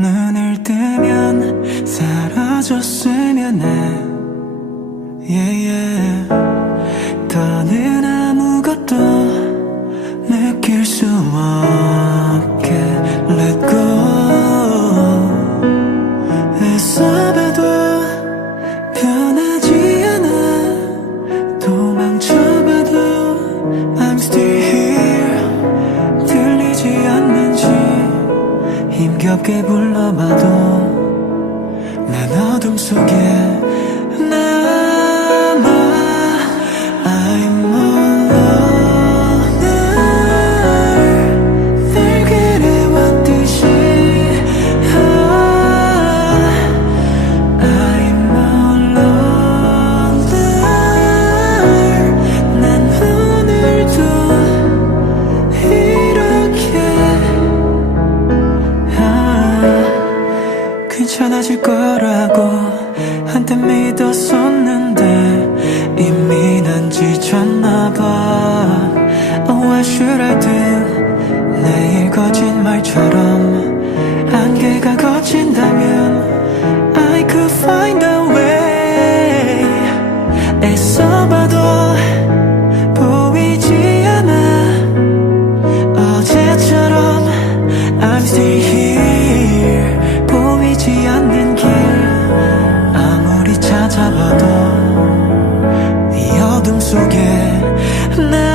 눈을 뜨면 사라졌으면 해 yeah, yeah. 더는 힘겹게 불러봐도 난 어둠 속에 남 괜찮아질 거라고 한때 믿었었는데 이미 난 지쳤나봐. Oh what should I do? 내일 거짓말처럼 안개가 걷힌다면 I could find a way. 애써 찾아봐도 이 어둠 속에 남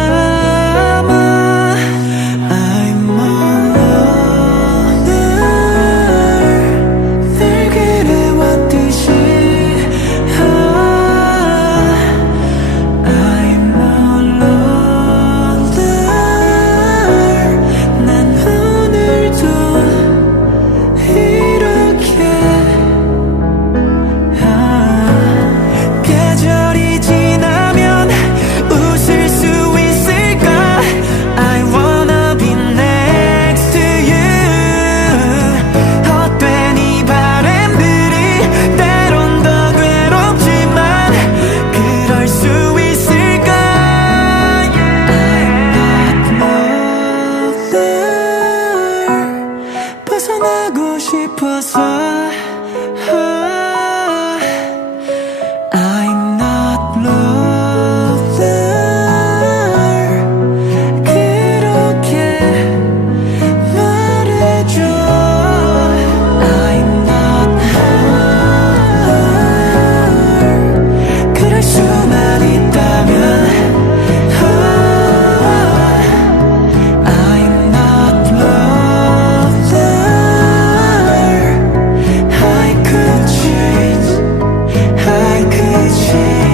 싶어서 一起